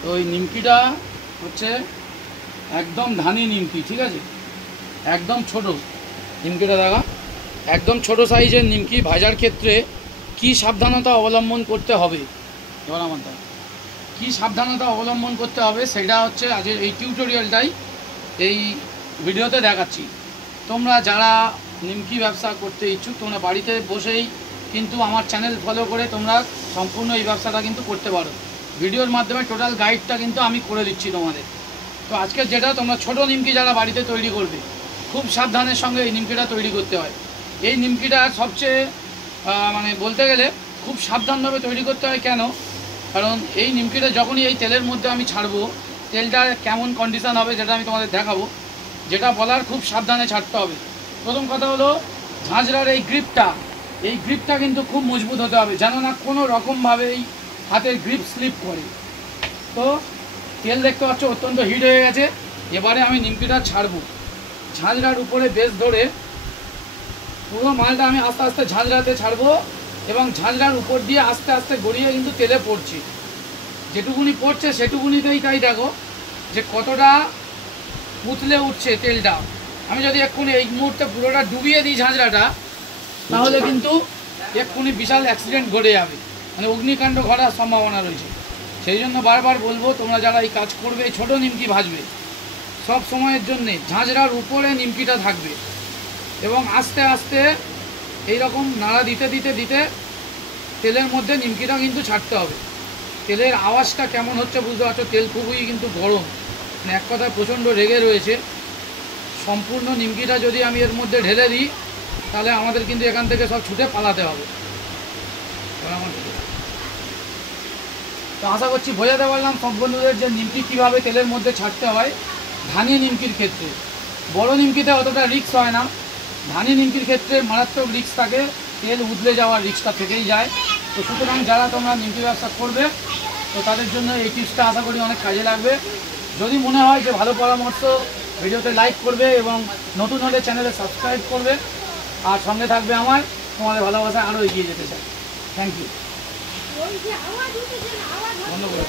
তো ওই নিমকিটা হচ্ছে একদম ধানি নিমকি, ঠিক আছে, একদম ছোট নিমকিটা দেখা, একদম ছোট সাইজের নিমকি। ভাজার ক্ষেত্রে কি সাবধানতা অবলম্বন করতে হবে, এবার আমার দেখা কী সাবধানতা অবলম্বন করতে হবে সেটা হচ্ছে আজকের এই টিউটোরিয়ালটাই এই ভিডিওতে দেখাচ্ছি। তোমরা যারা নিমকি ব্যবসা করতে ইচ্ছুক তোমরা বাড়িতে বসেই কিন্তু আমার চ্যানেল ফলো করে তোমরা সম্পূর্ণ এই ব্যবসাটা কিন্তু করতে পারো। ভিডিওর মাধ্যমে টোটাল গাইডটা কিন্তু আমি করে দিচ্ছি তোমাদের। তো আজকে যেটা তোমরা ছোট নিমকি যারা বাড়িতে তৈরি করবে, খুব সাবধানের সঙ্গে এই নিমকিটা তৈরি করতে হয়। এই নিমকিটা সবচেয়ে মানে বলতে গেলে খুব সাবধানভাবে তৈরি করতে হয়। কেন? কারণ এই নিমকিটা যখনই এই তেলের মধ্যে আমি ছাড়বো, তেলটা কেমন কন্ডিশান হবে যেটা আমি তোমাদের দেখাবো, যেটা বলার খুব সাবধানে ছাড়তে হবে। প্রথম কথা হলো ঝাঁঝরার এই গ্রিপটা কিন্তু খুব মজবুত হতে হবে, যেন না কোনো রকমভাবে এই হাতের গ্রিপ স্লিপ করে। তো তেল দেখতে পাচ্ছ অত্যন্ত হিট হয়ে গেছে। এবারে আমি নিমকিটা ছাড়বো। ঝাঁঝরার উপরে বেশ ধরে পুরো মালটা আমি আস্তে আস্তে ঝাঁঝরাতে ছাড়বো এবং ঝাঁঝরার উপর দিয়ে আস্তে আস্তে গড়িয়ে কিন্তু তেলে পড়ছে। যেটুকুনি পড়ছে সেটুকুনিতেই তাই দেখো যে কতটা উতলে উঠছে তেলটা। আমি যদি এক্ষুনি এই মুহূর্তে পুরোটা ডুবিয়ে দিই ঝাঁঝরাটা, তাহলে কিন্তু এক্ষুনি বিশাল অ্যাক্সিডেন্ট ঘটে যাবে, মানে অগ্নিকাণ্ড ঘটার সম্ভাবনা রয়েছে। সেই জন্য বারবার বলবো তোমরা যারা এই কাজ করবে, ছোট নিমকি ভাজবে, সব সময়ের জন্যে ঝাঁঝরার উপরে নিমকিটা থাকবে এবং আস্তে আস্তে এইরকম নাড়া দিতে দিতে দিতে তেলের মধ্যে নিমকিটা কিন্তু ছাড়তে হবে। তেলের আওয়াজটা কেমন হচ্ছে বুঝতে পারছো, তেল খুবই কিন্তু গরম, মানে এক কথায় প্রচণ্ড রেগে রয়েছে। সম্পূর্ণ নিমকিটা যদি আমি এর মধ্যে ঢেলে দিই তাহলে আমাদের কিন্তু এখান থেকে সব ছুটে পালাতে হবে। তো আশা করছি বোঝাতে পারলাম সব বন্ধুদের যে নিমকি কীভাবে তেলের মধ্যে ছাড়তে হয়। ধানি নিমকির ক্ষেত্রে, বড় নিমকিতে অতটা রিস্ক হয় না, ধানি নিমকির ক্ষেত্রে মারাত্মক রিস্ক থাকে, তেল উতলে যাওয়ার রিস্কটা থেকেই যায়। তো সুতরাং যারা তোমরা নিমকি ব্যবসা করবে তো তাদের জন্য এই টিপসটা আশা করি অনেক কাজে লাগবে। যদি মনে হয় যে ভালো পরামর্শ, ভিডিওতে লাইক করবে এবং নতুন হলে চ্যানেলে সাবস্ক্রাইব করবে আর সঙ্গে থাকবে আমার, তোমাদের ভালোবাসা আরও এগিয়ে যেতে চাই। Thank you. ধন্যবাদ।